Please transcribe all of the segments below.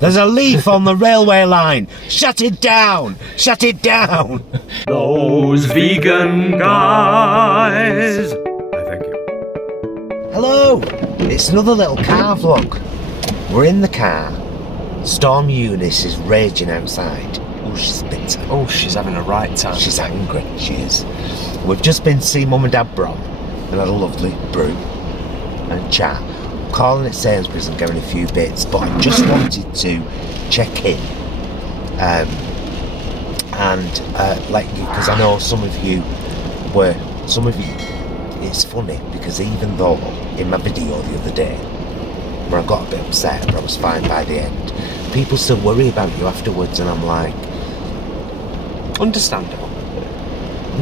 There's a leaf on the railway line. Shut it down. Shut it down. Those vegan guys. Thank you. Hello. It's another little car vlog. We're in the car. Storm Eunice is raging outside. Oh, she's bitter. Oh, she's having a right time. She's angry. She is. We've just been to see Mum and Dad Brom and had a lovely brew and chat. Calling at Sainsbury's and getting a few bits, but I just wanted to check in and let you, because I know some of you, it's funny because even though in my video the other day where I got a bit upset but I was fine by the end, people still worry about you afterwards, and I'm like, understandable.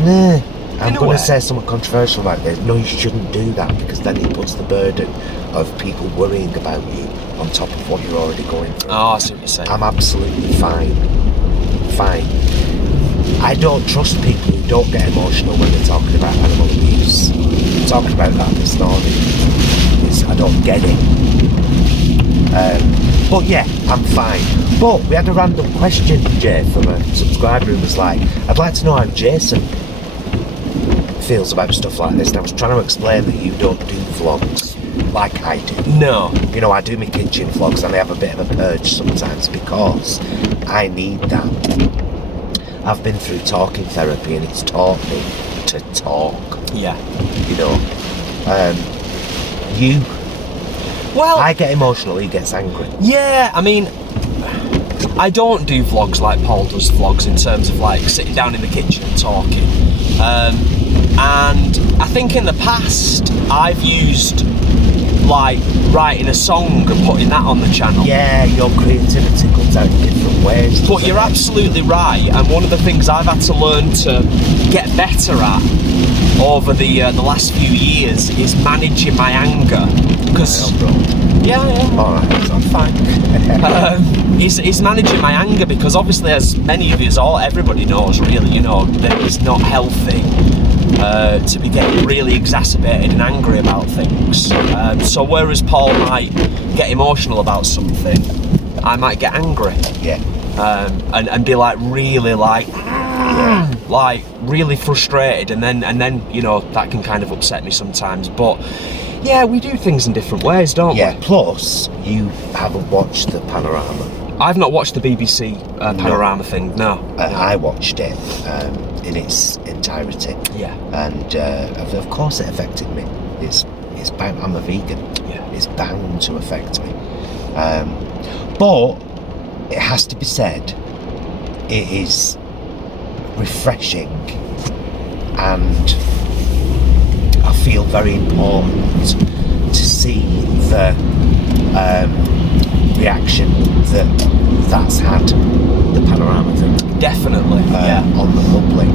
Nah, I'm going to say something controversial like this. No, you shouldn't do that, because then it puts the burden of people worrying about you on top of what you're already going through. Oh, I see what you're saying. I'm absolutely fine. I don't trust people who don't get emotional when they're talking about animal abuse. I'm talking about that this morning. I don't get it. But yeah, I'm fine. But we had a random question, Jay, from a subscriber who was like, I'd like to know how Jason feels about stuff like this. And I was trying to explain that you don't do vlogs like I do. No. You know, I do my kitchen vlogs and I have a bit of a purge sometimes because I need that. I've been through talking therapy and it's taught me to talk. Yeah. You know. You... Well... I get emotional, he gets angry. Yeah, I mean... I don't do vlogs like Paul does vlogs in terms of like sitting down in the kitchen and talking. And I think in the past I've used like writing a song and putting that on the channel. Yeah, your creativity comes out in different ways. But you're absolutely right, and one of the things I've had to learn to get better at over the last few years is managing my anger. Because yeah, alright, I'm fine. Is managing my anger, because obviously, as many of you, everybody knows really, you know, that it's not healthy to be getting really exacerbated and angry about things. So whereas Paul might get emotional about something, I might get angry. Yeah. And be like really like really frustrated, and then you know that can kind of upset me sometimes. But yeah, we do things in different ways, don't we? Yeah. Plus, you haven't watched the panorama. I've not watched the BBC panorama thing. No. I watched it in its entirety. Yeah. And of course it affected me. It's bound. I'm a vegan. Yeah. It's bound to affect me. But it has to be said, it is refreshing, and I feel very important to see the reaction that's had, the panorama thing. Definitely, yeah. On the public.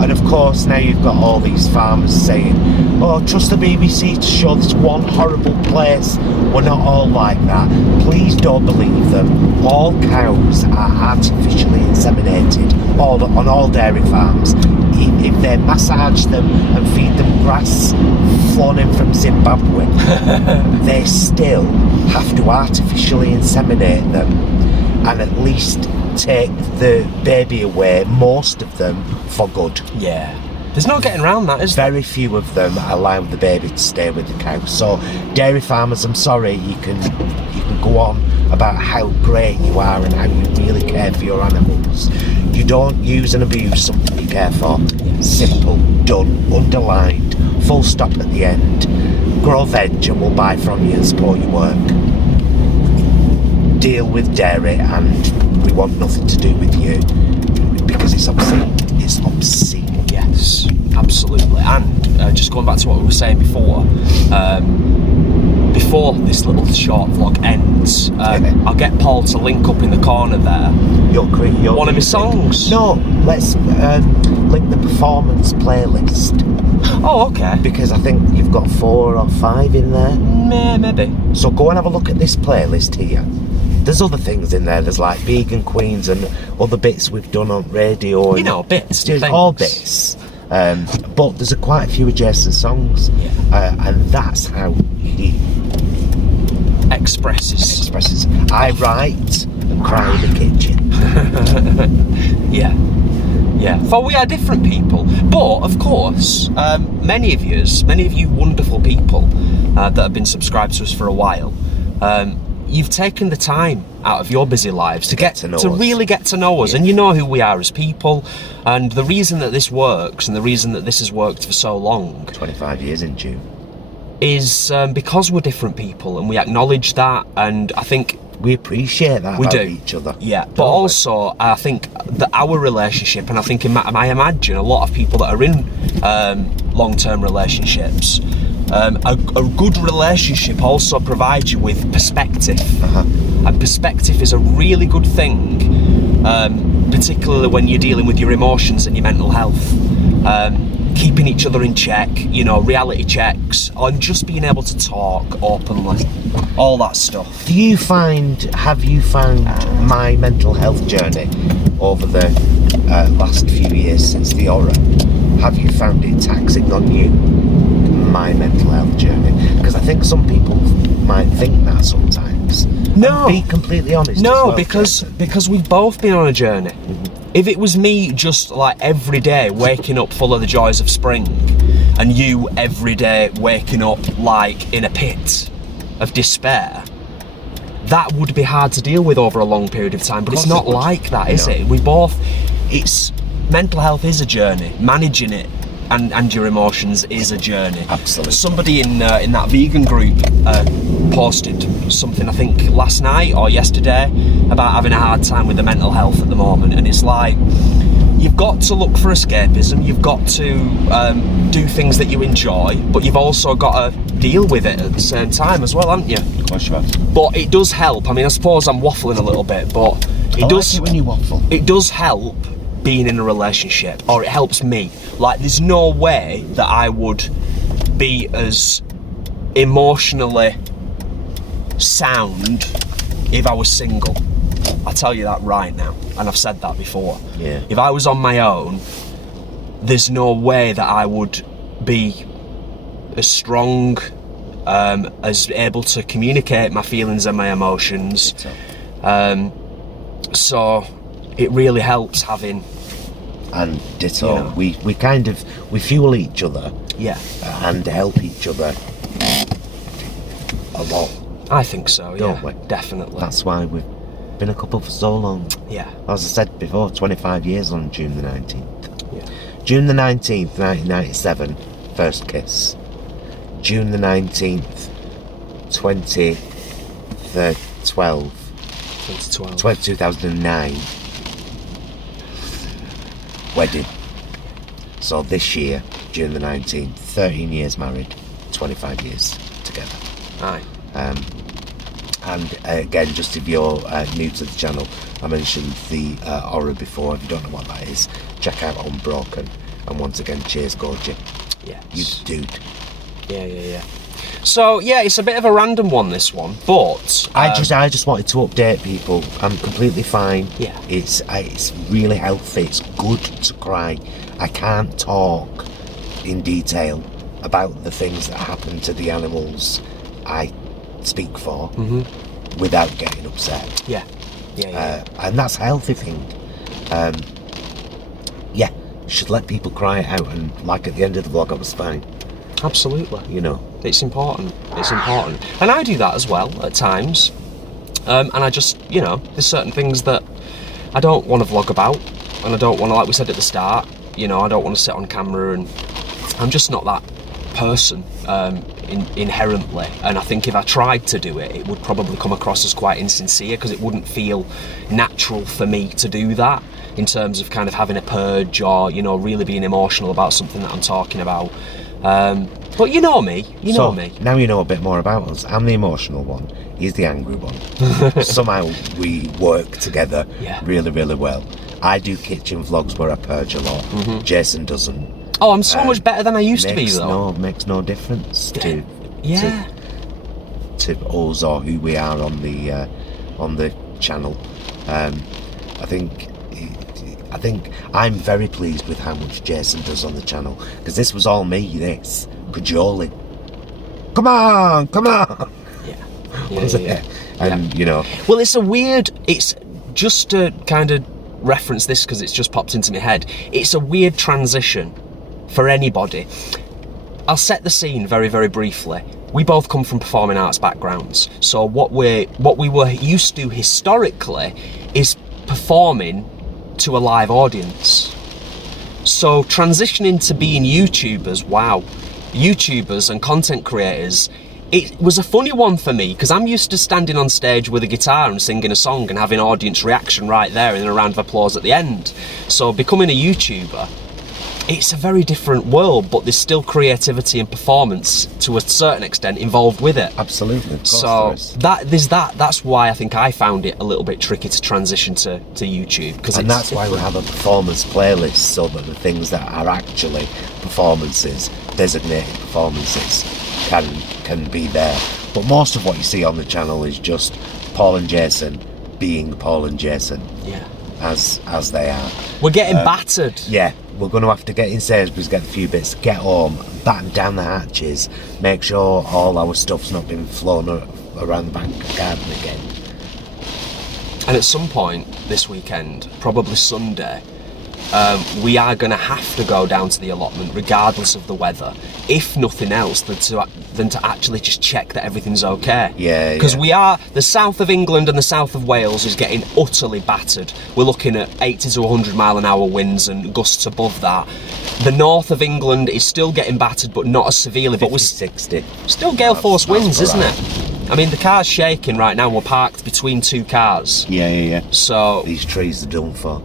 And of course now you've got all these farmers saying, oh, trust the BBC to show this one horrible place. We're not all like that. Please don't believe them. All cows are artificially inseminated on all dairy farms. If they massage them and feed them grass flown in from Zimbabwe, they still have to artificially inseminate them and at least take the baby away, most of them, for good. Yeah. There's no getting around that, is there? Very few of them allow the baby to stay with the cow. So, dairy farmers, I'm sorry, you can go on about how great you are and how you really care for your animals. You don't use and abuse something you care for. Simple, done, underlined, full stop at the end. Grow veg and we'll buy from you and support your work. Deal with dairy and we want nothing to do with you, because it's obscene. It's obscene. Yes, absolutely. And just going back to what we were saying before, before this little short vlog ends, I'll get Paul to link up in the corner there one of his songs. No, let's link the performance playlist. Oh, okay. Because I think you've got 4 or 5 in there. Maybe. So go and have a look at this playlist here. There's other things in there. There's like Vegan Queens and other bits we've done on radio. You know, bits. There's all bits. But there's quite a few adjacent songs. Yeah. And that's how he expresses. I write and cry in the kitchen. Yeah. For we are different people, but of course, many of you wonderful people that have been subscribed to us for a while, you've taken the time out of your busy lives to really get to know us, and you know who we are as people. And the reason that this works, and the reason that this has worked for so long, 25 years in June, is because we're different people, and we acknowledge that, and I think we appreciate that about each other. Yeah, but also I think that our relationship, and I think I imagine a lot of people that are in long-term relationships, a good relationship also provides you with perspective. And perspective is a really good thing, particularly when you're dealing with your emotions and your mental health. Keeping each other in check, reality checks, and just being able to talk openly, all that stuff. Have you found my mental health journey over the last few years since the horror, have you found it taxing on you, my mental health journey? Because I think some people might think that sometimes. No. And be completely honest. No, because we've both been on a journey. If it was me just like every day waking up full of the joys of spring, and you every day waking up like in a pit of despair, that would be hard to deal with over a long period of time. But it's not like that, is it? Mental health is a journey. Managing it and your emotions is a journey. Absolutely. Somebody in that vegan group posted something, I think last night or yesterday, about having a hard time with the mental health at the moment, and it's like, you've got to look for escapism, you've got to do things that you enjoy, but you've also got to deal with it at the same time as well, haven't you? Of course you have. But it does help. I mean, I suppose I'm waffling a little bit, but I like it when you waffle. It does help being in a relationship, or it helps me. Like, there's no way that I would be as emotionally sound if I was single. I tell you that right now, and I've said that before. Yeah. If I was on my own, there's no way that I would be as strong, as able to communicate my feelings and my emotions. So it really helps having. And ditto, we fuel each other, and help each other a lot. I think so, don't we? Definitely. That's why we've been a couple for so long. Yeah. As I said before, 25 years on June the 19th. Yeah. June the 19th, 1997, first kiss. June the 19th, 2009. Wedding. So this year, June the 19th, 13 years married, 25 years together. Aye. And again, just if you're new to the channel, I mentioned the horror before. If you don't know what that is, check out Unbroken. And once again, cheers, Gorgie. Yes. You dude. Yeah. So yeah, it's a bit of a random one, this one, but I just wanted to update people. I'm completely fine. Yeah. It's really healthy. It's good to cry. I can't talk in detail about the things that happen to the animals I speak for without getting upset. Yeah. And that's a healthy thing. Yeah, should let people cry it out, and like at the end of the vlog, I was fine. Absolutely. It's important. And I do that as well at times. And I just, there's certain things that I don't want to vlog about, and I don't want to, like we said at the start, I don't want to sit on camera, and I'm just not that person inherently. And I think if I tried to do it, it would probably come across as quite insincere, because it wouldn't feel natural for me to do that, in terms of kind of having a purge, or, really being emotional about something that I'm talking about. But you know me. Now you know a bit more about us. I'm the emotional one. He's the angry one. Somehow we work together really, really well. I do kitchen vlogs where I purge a lot. Jason doesn't. Oh, I'm so much better than I used to be, though. Makes no difference to us or who we are on the channel. I think I'm very pleased with how much Jason does on the channel, because this was all me, cajoling. Come on! Yeah. wasn't it? And you know, well, it's just to kind of reference this because it's just popped into my head. It's a weird transition for anybody. I'll set the scene very, very briefly. We both come from performing arts backgrounds, so what we were used to historically is performing to a live audience. So transitioning to being YouTubers, wow, YouTubers and content creators, it was a funny one for me because I'm used to standing on stage with a guitar and singing a song and having audience reaction right there and a round of applause at the end. So becoming a YouTuber, it's a very different world, but there's still creativity and performance to a certain extent involved with it. Absolutely. Of course So that's why I think I found it a little bit tricky to transition to YouTube. And that's why we have a performance playlist, so that the things that are actually performances, designated performances, can be there. But most of what you see on the channel is just Paul and Jason being Paul and Jason. Yeah. As they are. We're getting battered. Yeah, we're going to have to get in Sainsbury's, get a few bits, get home, batten down the hatches, make sure all our stuff's not been flown around the back garden again. And at some point this weekend, probably Sunday, we are going to have to go down to the allotment regardless of the weather, if nothing else than to actually just check that everything's okay. Yeah, because we are, the south of England and the south of Wales is getting utterly battered. We're looking at 80 to 100 mile an hour winds and gusts above that. The north of England is still getting battered, but not as severely. 50, but we're 60 still gale force winds, isn't it? I mean, the car's shaking right now. We're parked between two cars. Yeah. So these trees are done for.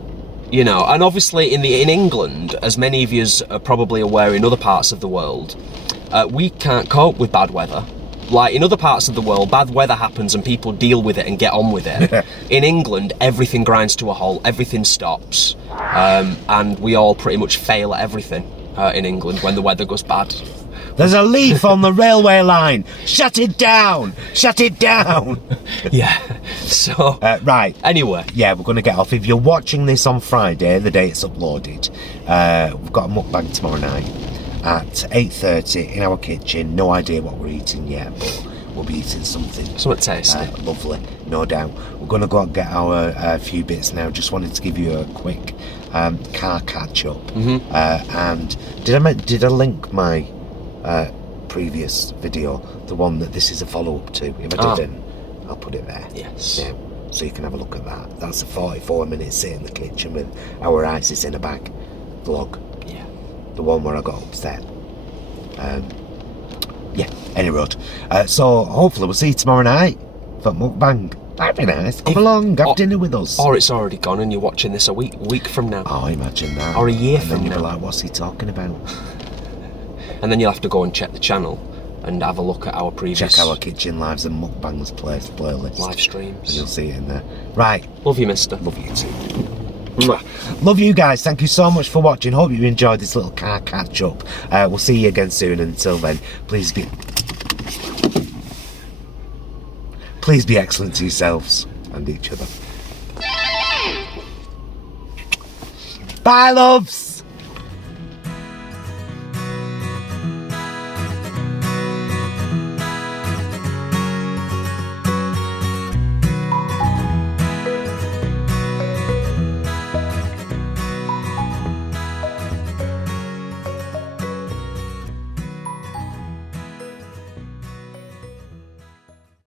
You know, and obviously in England, as many of you are probably aware in other parts of the world, we can't cope with bad weather. Like in other parts of the world, bad weather happens and people deal with it and get on with it. In England, everything grinds to a halt, everything stops, and we all pretty much fail at everything in England when the weather goes bad. There's a leaf on the railway line. Shut it down. Shut it down. Yeah. So right. Anyway. Yeah, we're going to get off. If you're watching this on Friday, the day it's uploaded, we've got a mukbang tomorrow night at 8:30 in our kitchen. No idea what we're eating yet, but we'll be eating something tasty. Lovely, no doubt. We're going to go and get our few bits now. Just wanted to give you a quick car catch up. And did I link my previous video, the one that this is a follow-up to? If I didn't, I'll put it there. Yes. Yeah, so you can have a look at that. That's a 44-minute sit in the kitchen with our ices in a bag vlog. Yeah. The one where I got upset. Yeah, any road. So hopefully we'll see you tomorrow night for mukbang. That'd be nice. Come along, have dinner with us. Or it's already gone and you're watching this a week from now. Oh, imagine that. Or a year and from then now. you'll be like, what's he talking about? And then you'll have to go and check the channel and have a look at our previous... Check our Kitchen Lives and Mukbangs playlist. Live streams. And you'll see it in there. Right. Love you, mister. Love you too. Love you guys. Thank you so much for watching. Hope you enjoyed this little car catch up. We'll see you again soon. Until then, please be excellent to yourselves and each other. Bye, loves.